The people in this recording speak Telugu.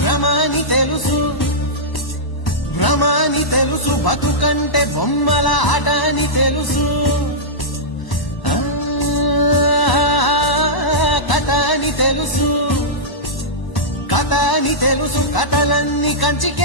భ్రమాని తెలుసు భ్రమాని తెలుసు బతుకంటే బొమ్మల ఆట అని తెలుసు కథ అని తెలుసు కథ అని తెలుసు కథలన్నీ కంచికి